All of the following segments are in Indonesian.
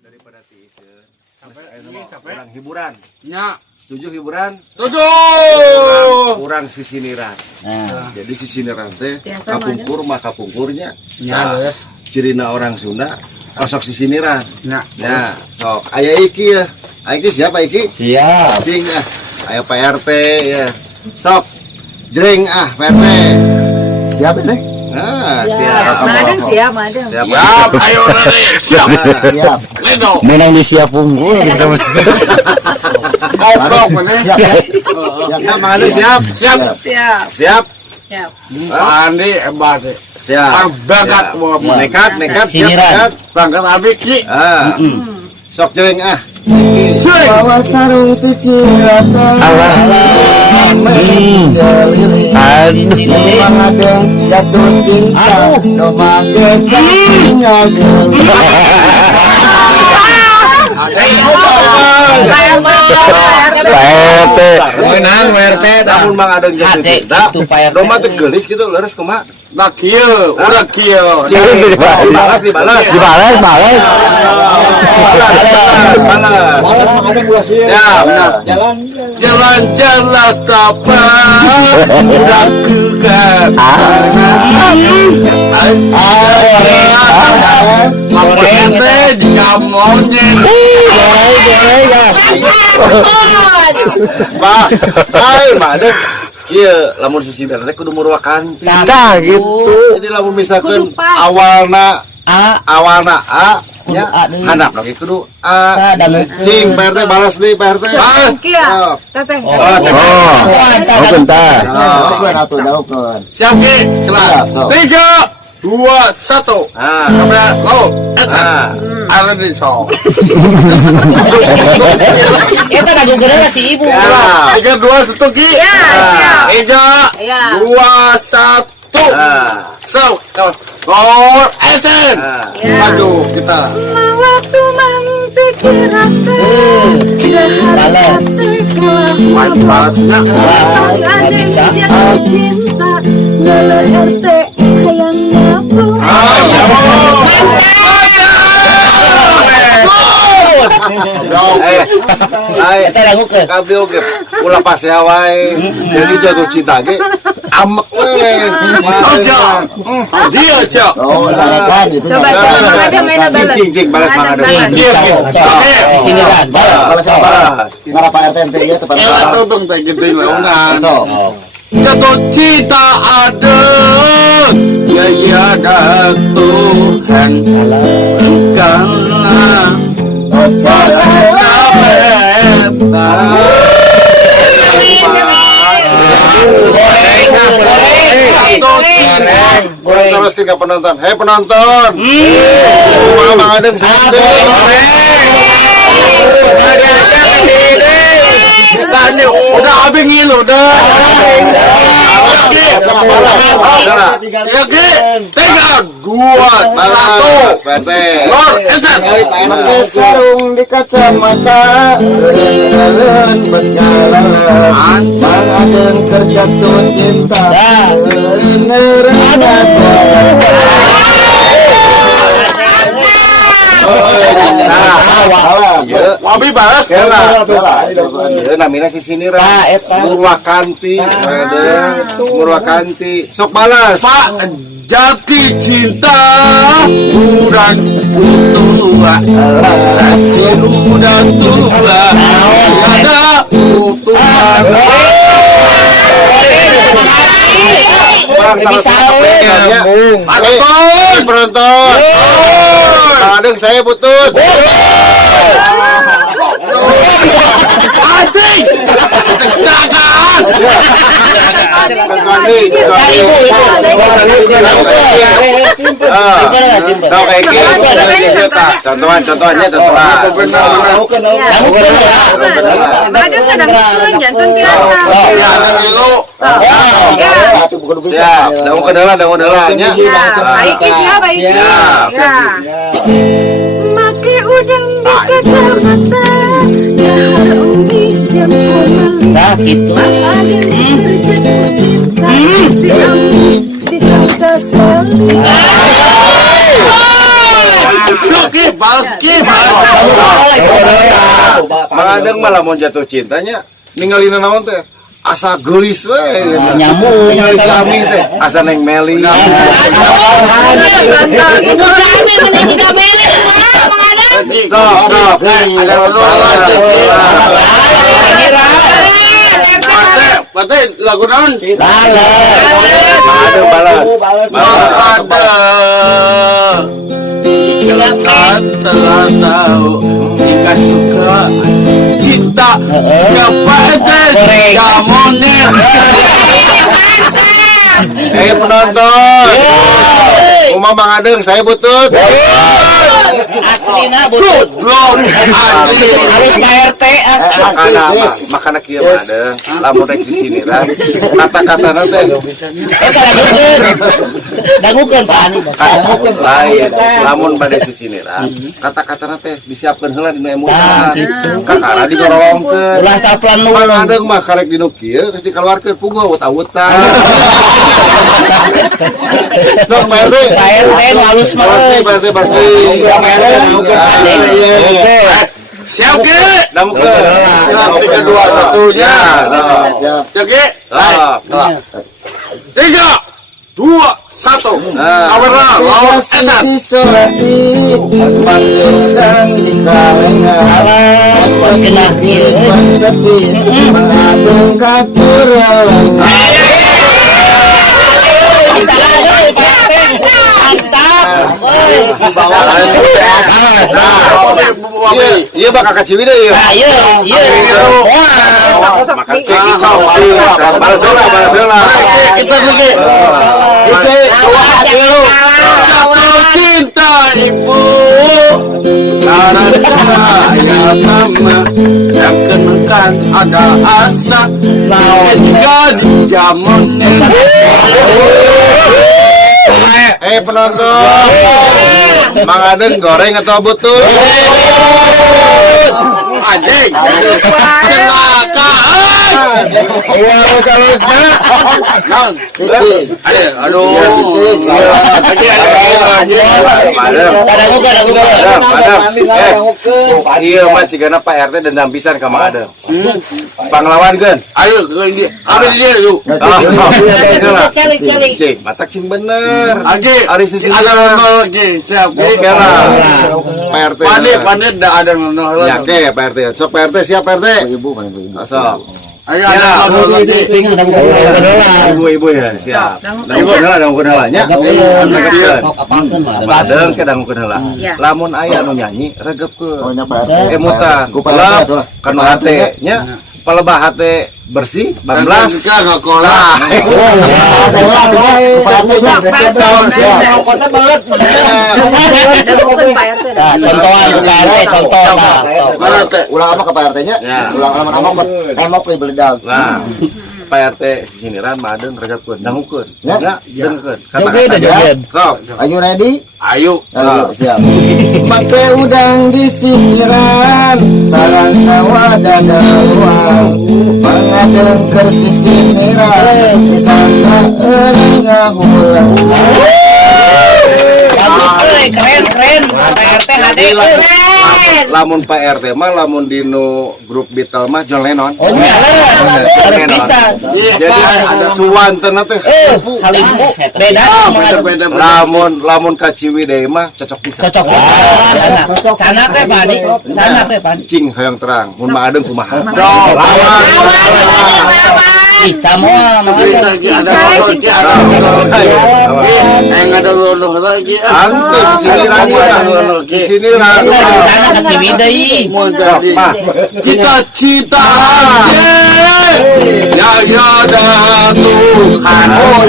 daripada teaser. Kurang hiburan. Ya. Setuju hiburan? Setuju. Kurang sisiniran. Nah, Jadi sisiniran teh kapungkur mah kapungkurnya. Ya, Nah, cirina orang Sunda kosok sisiniran. Ya. Ya, sok aya iki ya. Iki siapa iki? siap. Cing ah. Aya PRT ya. Sok jreng ah PRT. Siap ini? Ah, siap. Madeng siap, madeng. Siap. Siap, ayo nanti. Siap. Siap. Lino. Menang di siap unggul. Goblok mana? Siap. Siap, mana siap? Siap. Siap. Siap. Siap. Andi hebat. Siap. Berangkat Siap. bawa Nekat, nekat, siap, Siniran. nekat. Berangkat abis ki. Ah. Sok jreng ah. Cuy. Bawa sarung kecilata. Aduh. Jatuh cinta. Domake tinggal Menang WRT namun mang ada jatuh cinta. Doma teh geulis gitu leres kumaha? Nah kieu, udah kieu. Dibalas, dibalas. Balas. Balas. Ya, benar. Jalan-jalan tapak lakukan Mampu jamonnya Pak, hai madem. Iya, lamun sisiran teh kudu murwakan. Nah gitu. Jadi lamun misalkan awalna A nya handap lagi kudu A. Cing PRT balas deui PRT. Kia. Teteh. Bentar. Siap ki, kelar 3, 2, 1 Ah. Kamera, go, action Alan Rinso Itu lagu gede si ibu. 3, 2, 1 ki Ya, siap. 3, Ya. 2, 1 So, go, action Ya. Maju kita Waktu mempikir rasa Balas. Main balasnya Bisa. cinta Ngeler RT hayang nyapu Kita lagu ke. Kabeh oge ulah pas wae. Jadi jatuh cinta ge amek we. Dia siap Oh, kan itu. Coba aja main balas. Cing balas mang ada. Oke, Sini kan. Balas. Ngara Pak RT ya tepat. Elah tutung teh gitu launan Sok. Jatuh cinta ada ya ada Tuhan engkaulah Teruskan ke penonton. Hei penonton. Mang Adeng sadar. Udah habis ngilu udah. Tiga, dua, satu. Lor, esan. Pakai sarung di kacamata, eren berjalan, Bang Adeng terjatuh cinta, eren Wabi balas. Namina sisiniran. Murwakanti. Murwakanti. Sok balas. Pak jati cinta udah tua, hasil udah tua, ada utuhan. Penonton, penonton. Adeng saya putut. Anjing, jagaan. Contohnya. Madeng kadang jantung biasa. Siap, dangu kendala-nya. Ya, baik siap, baik siap. Ya. Make udang di kacamata, dahar umi jempol Nah gitu. si umi di kata seli. Ki, balas Ki. Mangadeng malah mau jatuh cintanya ninggalin naon teh asa gelis we Nyambung. gelis kami teh asa neng Meli sok Ada Pate lagu naon? Mangadeng balas Ada Ikan telah tahu jika suka cinta kepada kamoner. penonton Uma Mangadeng saya butut Aslina butut. Harus KRT. makana kieu Mangadeng lamun rek di sini lah kata-katana teh Dangukeun Pak. lain lamun bade di sini lah kata-katana teh disiapkeun heula dina emutan kakara digorongkeun Ulah saplan nu. Mangadeng mah karek dinu kieu geus dikeluarkeun puguh awut-awutan sok Pak RT nu halus mah. pasti Siap Ki? damukeun Tiga, dua, satunya. Siap Ki? Tiga, dua, satu. Kamera lawan Esan. Alas kena iya bakal kaciwi deh iya makan cek hijau balas heula Kita lagi. Jatuh cinta ibu karena saya sama yang kenakan ada asa ketika di zaman penonton Mangadeng goreng atau butut anjing kecelakaan aduh iya mah cigana Pak RT dendam pisan ka Mangadeng panglawankeun ayo ini ambil dia yuk cing matak cing bener Aji Ari sisi ada nonton lagi siap oke lah Pak RT pandai dah ada nonton ya lagi oke Pak RT sok Pak RT siap Pak RT sok ayo ada nonton lagi ibu-ibu ya siap dangukeun heula nya Badeng ke dangukeun heula lamun aya anu nyanyi regepkeun emutan kulap kana hate nya palebah hate bersih 19 kan ngakola contohan contoh ulang ama ke Pak RT-nya ulang ama emok we beledag nah Pak RT siniran Mangadeng regepkeun dangukeun nya dengeun joget sok are you ready ayo ayo siap make udang di sisiran sarang tawa dadaluang Mangadeng ke sisiran disangka ngahulang keren Pak RT HD lamun Pak RT mah lamun dino grup Beatle mah John Lennon oh iya harus bisa jadi ada suwantena teh halimbu beda lamun kaciwi deui mah cocok pisan cocok sana teh Pani cing hoyong terang mun Mangadeng kumaha lawan bisa moal bisa ada nonton yang ada nonton lagi antu di sini lagi sana ke Ciwidey cita-cita ya ada Tuhan aku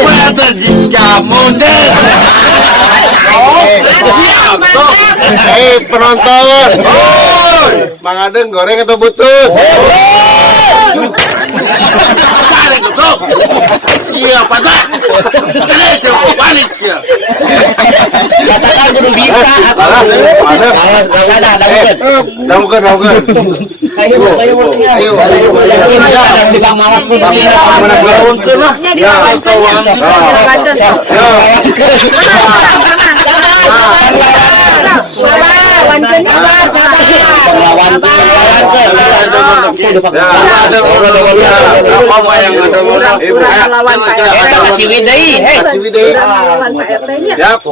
pada di kamu Penonton. Mang Adeng goreng atau butut? Iya, Pak. Balik ya. Katakan kudu bisa. Balas. Sana, Damukan. Ayo. Di Bang Malas pun Mana gaunkeun lah. Jadi bantu. Siap.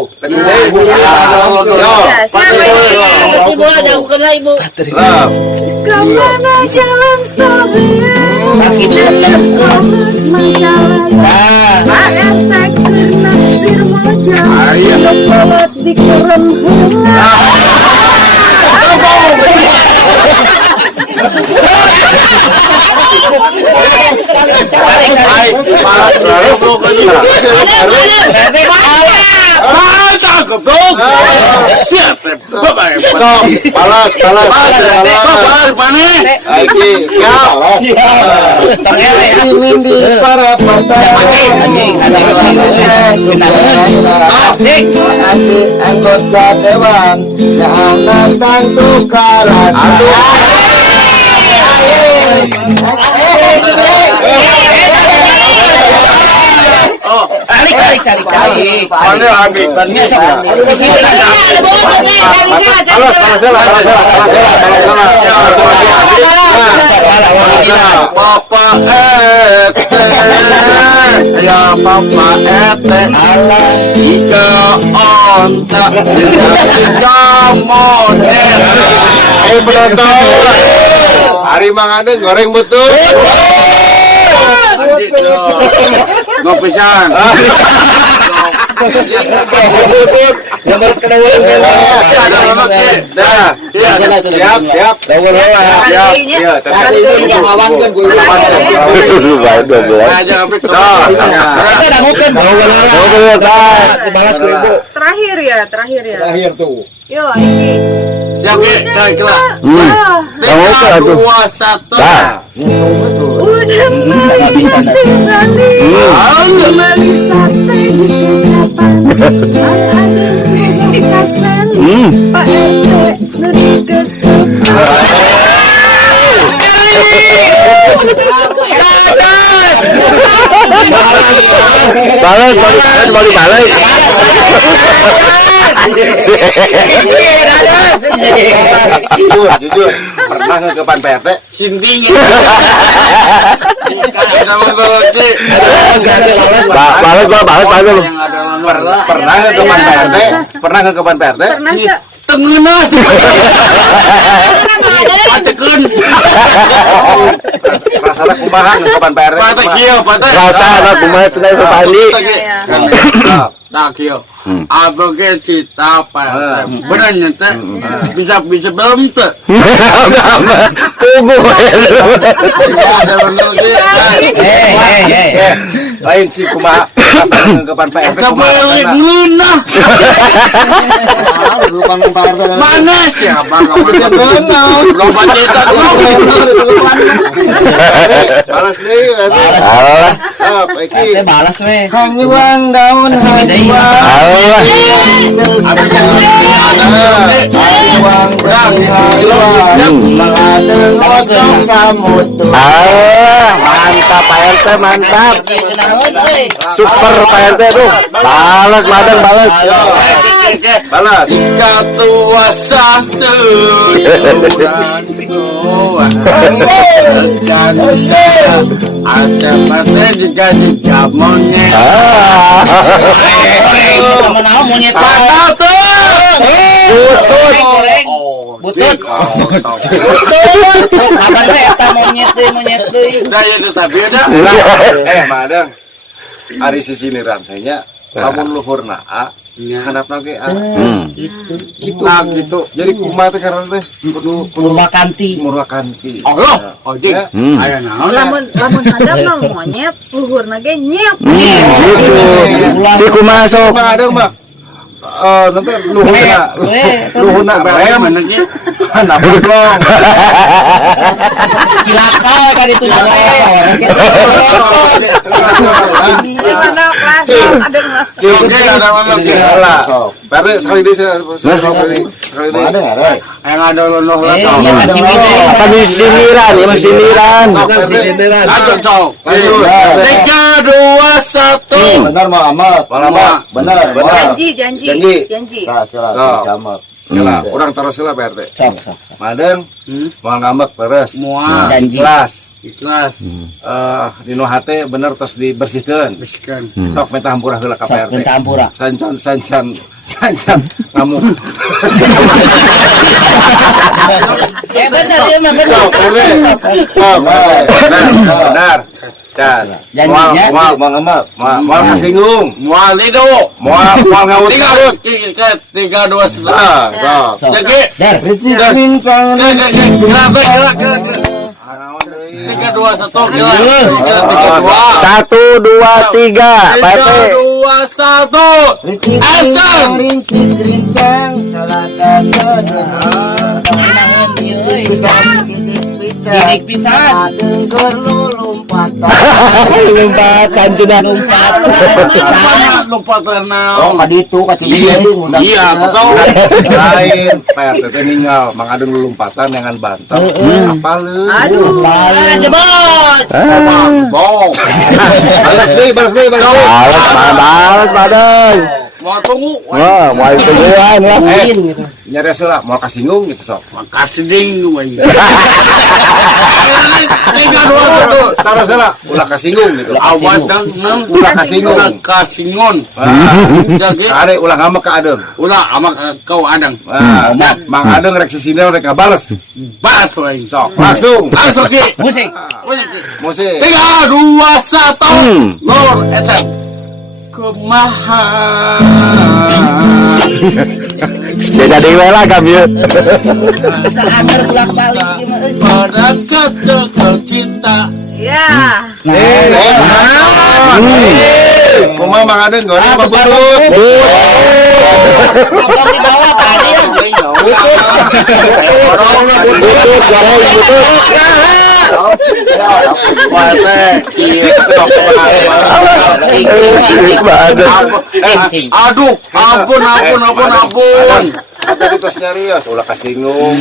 Kemana jalan sobean majalah Pak RT kena sir moja Kepolot di kurem Balas. Lagi siap. Mindi para anggota dewan yang datang tukar cari. Mana ambil? Papa ya Papa Ika ontak monet. Ayo penonton. Hari Mang Adeng goreng betul. Nggak pisan. Siap. Terakhir ya. Terakhir tuh. Yo, ini. Siap, kira. Kamu ke aku. 2, 1. Udah mali tinggali mali sate di kecapan ada kasan Pak RT nuri Balik. Jujur, pernah nggak ke Pan PRT? Sinting. Pernah nggak ke Pan PRT? Pernah nggak ke Pan PRT? pernah nggak? Tengenas. Patekeun. Rasanya kumaha nggak ke Pan PRT? Pate kieu, pate. Rasana kumaha cenah sekali. Nah, kieu. Abang ke cita apa? Bener nyata. Bisa belum tuh. Tunggu. Ada bener sih. Lain sih kumaha rasana ke Pan PRT. Kebelit ngeunah. Bukan partai. Mana sih abang? Belum paceta. Balas deui atuh. Iki. balas we. Hanyuang daun hanyuang mengadeng kosong samutu. Mantap Pak RT, mantap. Super Pak RT tuh. Balas Madang, balas. Balas. Jika tua satu asal pada jika monyet. Menawa monyet Patah tuh. butut. Kapan we eta monyet deui. Nah itu tapi ada. Madang. Ari sisi niran nya lamun luhurna handapna ge gitu. Jadi kumaha teh karena teh kudu Kurma kanti. Allah, ojek. Aya naon? Lamun hadap mah monyet, luhurna ge nyet. Si kumaha sok? Mang Adeng mah nanti luhuna rem Mana dia? nabrak dong. Cilaka kan itu namanya. Gimana kelas ada nggak? Oke, ada mana dia? Lah, Perde sekali deh sekali deh. Ada nggak, Roy? Yang ada lonoh lah. Iya, masih Apa di siniran, ya mesti siniran. Aduh, cok. Lanjut. 3, 2, 1. Benar mau amat. Benar. Janji. Salah, amat. Sila, orang taruh sila PRT. Sok. Madeng, mau ngambek terus. Mual. Janji. Ikhlas. Ikhlas. Dino hate bener terus dibersihkan. Bisikan. Sok minta hampurah heula ka Sok PRT. minta hampura. Sancan ngamuk. Benar ya mah benar. Benar. Das. Janjinya. Mau ngamak, mau kasinggung. Mual itu. Mau ngawut. 3, 2, 1. Sok. Jadi, Dar. Rincang. 3, 2, 1. 1, 2, 3. Pak RT. 2, 1. Rincang. Selatan Sidik pisan. Dengker lu lompatan. Lompatan cenah. Lupa karena. Oh, kaditu kasih ngundang. Iya, betul. Lain PRT teh ninggal Mang Adeng lulumpatan dengan bantal. Apa lu? Aduh. Ada bos. Bong. Balas deui. Balas padang. Mau tunggu. Wah, mau tungguan ya. Nyari heula mau kasinggung gitu sok. Makasih ding gue. 3, 2, 1. Taruh heula ulah kasinggung gitu. Awas dan Ulah kasinggung. kasingon. Jadi Are ulah ngamek ka Adeng. udah amak kau adang. Mang Adeng rek sisina rek kabales. Bas lagi. Sok, langsung. Langsung ki. Musik. Musik. 3, 2, 1. Lord SM. Kumaha. Jadi wela kami. Sadar bolak-balik Pada kata cinta. Ya. Kumaha Mang Adeng goreng apa butut? Kalau di bawah tadi ya. Butut, goreng butut. Aduh, ampun. Tadi pas nyarios ulah kasinggung.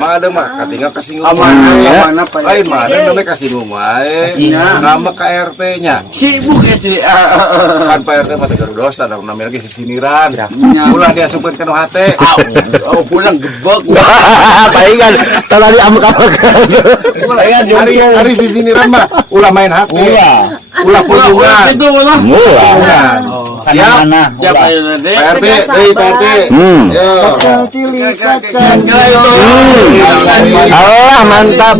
Mang Adeng mah katingal kasinggung. Aman apa ya? Lain mah Adeng namanya kasinggung wae. Ngamek ka RT-nya. Sibuk ya sih. Kan Pak RT mah teh dosa da namanya lagi sisiniran. Ulah diasupkeun ka nu hate. Oh, pulang gebek. Palingan tadi amek-amek. Hari sisiniran mah ulah main hati. Ulah pulungan. Itu ulah. Mula. Siap. Mana? Siapa yang nanti? Pak RT, deui Pak RT. Yo. Allah mantap.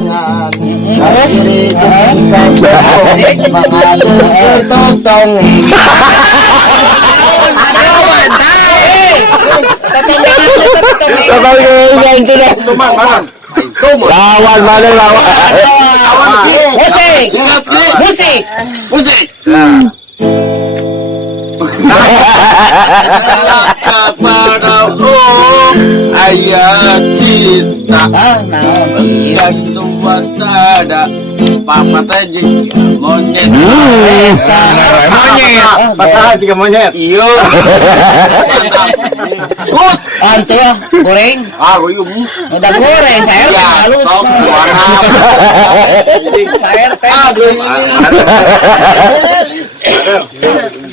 Total yang sudah. Tuman, mana? Lawan mana lawan. Musik. Kepadamu ayat cinta dan dua sada papa tadi monyet Pasahan jika monyet. iyo Antu goreng. aku yum Udah goreng, saya ya halus. top warna RT.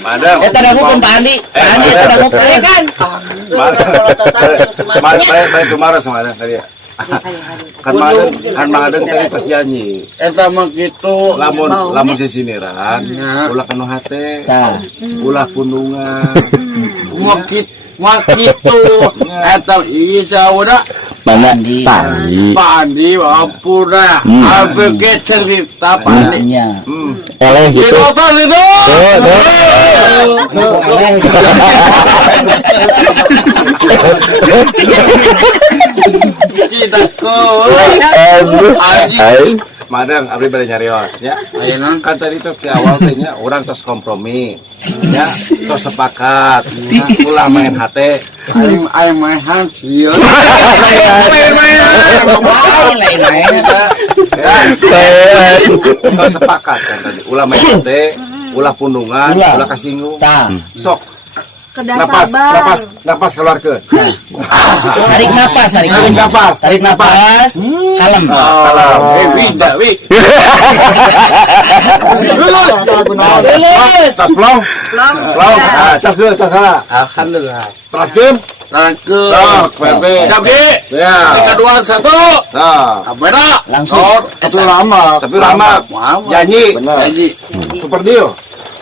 Madam. Eta da hukum Pandi. Pandi eta da hukum kan. Baik kemarin sama ada tadi ya. Kan Mang Adeng tadi pas janji. eta mah kitu Lamun sisiniran, ulah kanu hate, ulah pundungan. mau kitu eta isa udah Pandi. Pandi ampura aku ke cerita Pandi Iya. Oleh gitu. itu kita ko Madang, abdi bade nyarios ya. Ayeuna Kan tadi tuh di awal teh nya urang tos kompromi. Ya, tos sepakat. Ulah main hate. aing main sieun. Lain-lain. Tos sepakat kan tadi. Ulah main hate, ulah pundungan, ulah kasinggung. Tah. Sok, Kedah napas, sabar. napas keluarkeun. Tarik napas, tarik Tarik napas, Tarik napas. Kalem. Salam. Wida, wi. Lulus. Tas plong, Belum. plong. Ah, cas dulu, cas salah. Alhamdulillah. Teraskeun. Tangkeun. Sok, perte. Sabi. Ya. 3 2 1. Nah, Beda. Langsung. Itu lama. tapi lama. Janji, Janji. super deal.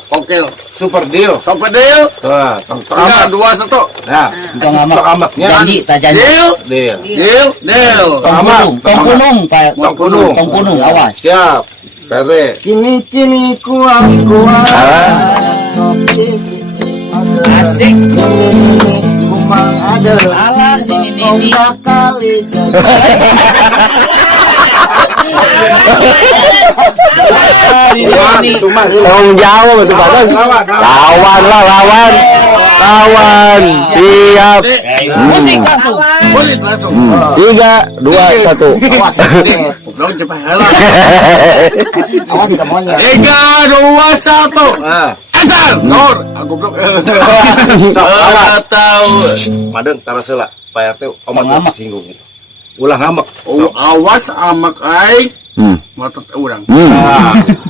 Oke. Super deal. Sampai deal. Tuh, 3 2 1. Nah, Tong amak. ambaknya Janji, tak janji. Deal. deal. Deal. Deal. Tong punung, tong punung, Pak. Tong punung. Tong punung, awas. Siap. Perte. Kini kuat Asik. kumang ada Alah, ini. sekali Tanggung jawab itu Padang. Lawan lah, lawan. Lawan. Siap. Musik langsung. Boleh langsung. 3, 2, 1. Belum cepat helah. awas tidak maunya 3 2 1. Nah, Asal. Nur. Aku belum. Tahu. madeng taruh seula. Pak RT Tong omat amak. singgung itu. Ulah ngamak. Oh, awas amak aing. Matot urang.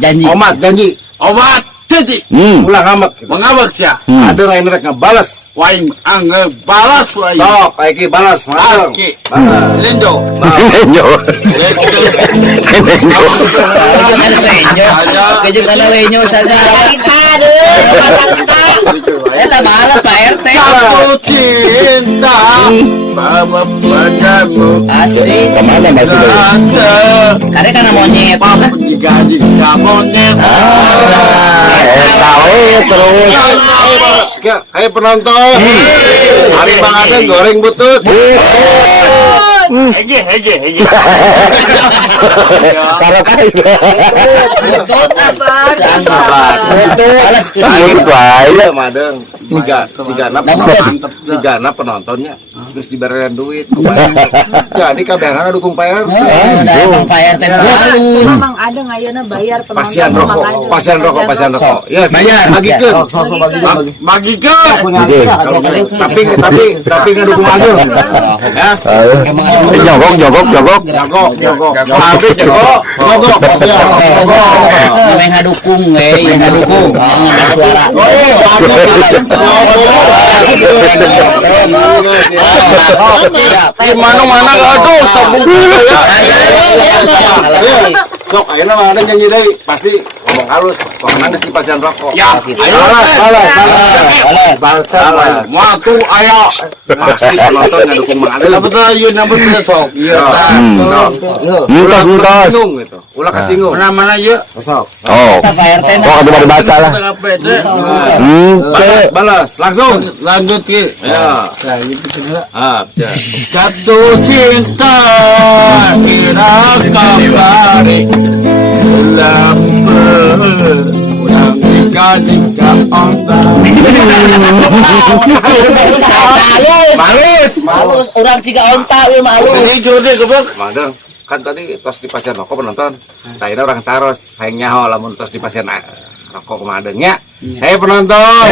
Janji. Omat janji. Obat jadi Ulah ngamak. Gitu. mengabak sia. Ada lain rek ngebales. Waing angge balas waing. Sok, aiki balas. Madeng. Aski. Balas. Lindo. Kejeng kana lenyo saja. Kita deh. Eta balas Pak RT. Jatuh cinta Baba padamu Asik. Kemana masih dari? Rasa Kare kana monyet. Papa digaji kamonet Tahu terus. Ya, ayo penonton. Hari Bang Adeng goreng butut. Hege Taruh kai. Butut apa? Sabar. Butut wae. Iya, madeng. Cigana penontonnya terus dibayaran duit. Jadi kabehana dukung Pak RT. Emang Pak RT malu. Memang ada ayeuna bayar penonton. Pasien rokok, makanya. pasien rokok. Ya, Bayar. bagikeun. Bagi ke Tapi ngedukung Ageng. Ya. Jogok. Habis jogok. Main hadukung, main hadukung. Suara. Mana aduh sabung Sok ayeuna mah ada nyanyi deui, pasti ngomong halus. Soalnya geus di pasien rokok. Ya Salah. Matu aya Pasti penonton ngedukung Mang Adeng. betul ieu betul sok ieu Muntas. Kasinggung gitu. Ulah kasinggung. mana ieu Oh. Pak RT Oh, coba dibaca lah. Balas, langsung. lanjut ke Ya. Ah, ya. jatuh cinta kira kabari lampu ulang jika onta Malus, orang ciga onta we malus. ini jode goblok Madeng, kan tadi tos di pasien rokok penonton. Tadi orang taros, hayang nyaho lamun tos di pasien rokok kemadengnya. Hei penonton.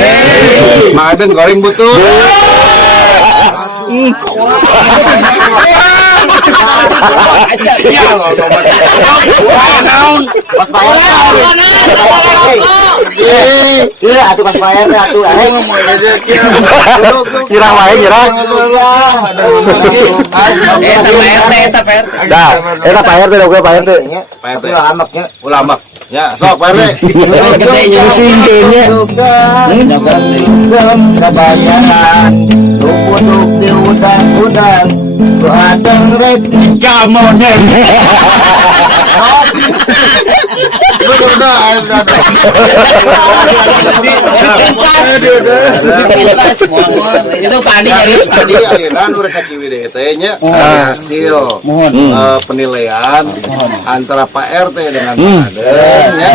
Madeng goreng butut. pas bayar iya atuh pas bayar atuh Kirang wae, kirang. Eta Pak RT. Dah, eta Pak RT udah Pak RT. PRT. ulah anaknya Ulamak. Ya, sok PRT. Gede Pusing kayaknya. dalam kebayaran luput di udang-udang ku adeng rek kamonet Pas Itu padi nyari padi. Jadi akhirnya nu rek ka Ciwidey teh nya hasil penilaian antara Pak RT dengan Pak Aden nya.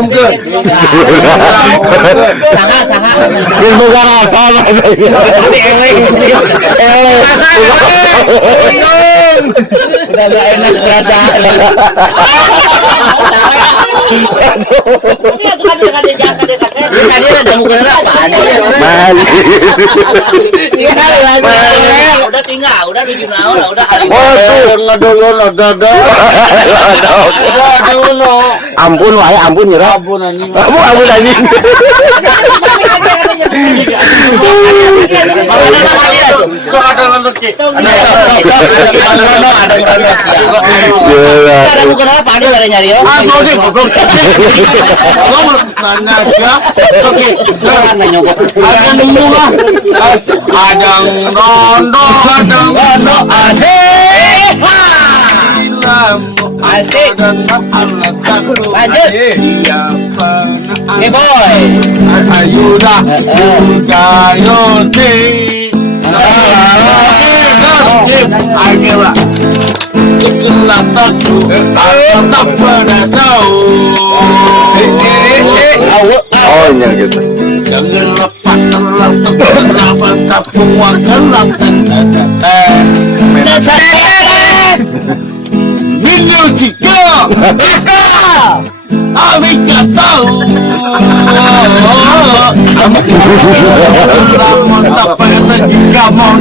Mungkin. Saha. Itu kan sama. Si Eleng. Udah gak enak berasa. Tadi ada mukanya apa? Udah tinggal, udah bikin naon, udah hari. Ampun wae, ampun nyerah. Ampun anjing. Ampun anjing. Sok ada rezeki. Ada bukan apa ada dari nyari yo. Asal deh goblok. Kamu tanya aja. Oke. Ada nunggu lah. Adang rondo, adang rondo, ade. Asik. Lanjut. Hey boy. Ayuda. Gayone. Akhirnya itulah takku tak pada tahu. Oh iya gitu. Jangan lepas terlalu tak puas gelap. Minum jika Abi tak tahu. Lama tak pernah jika mau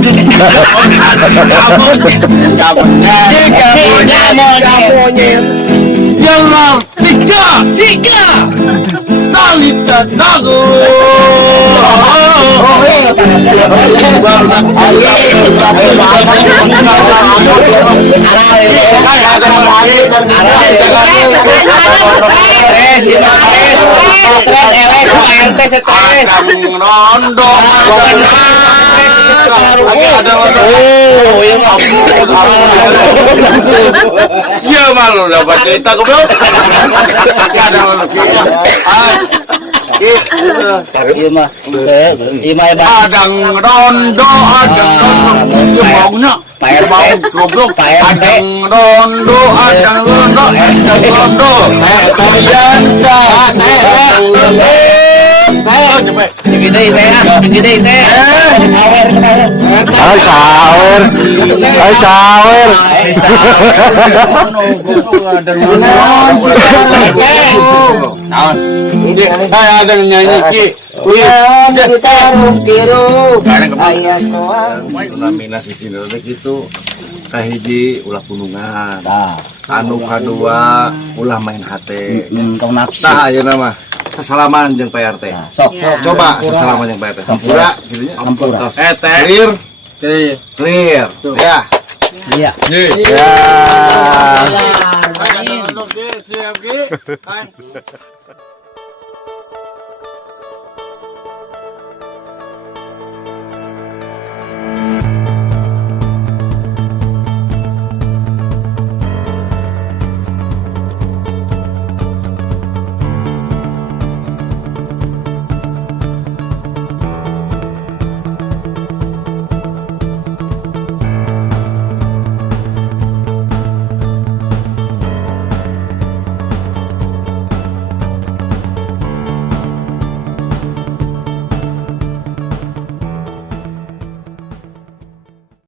Yalah tiga salita tahu. Rondo ya malu dapat cerita goblok. Adang rondo, maunya mau goblok. Adang rondo, Sawer. Ada nyanyi ki. Ayah soang. Nominasi sini gitu kahiji ulah punungan. Anu kadua ulah main hati. Tong nafsu. Tah ayeuna mah sesalaman jeung Pak RT. Sok. Coba sesalaman jeung Pak RT. Sampura kitu nya. Sampura. Clear. Clear. Ya. Iya. Ya. Siap ki.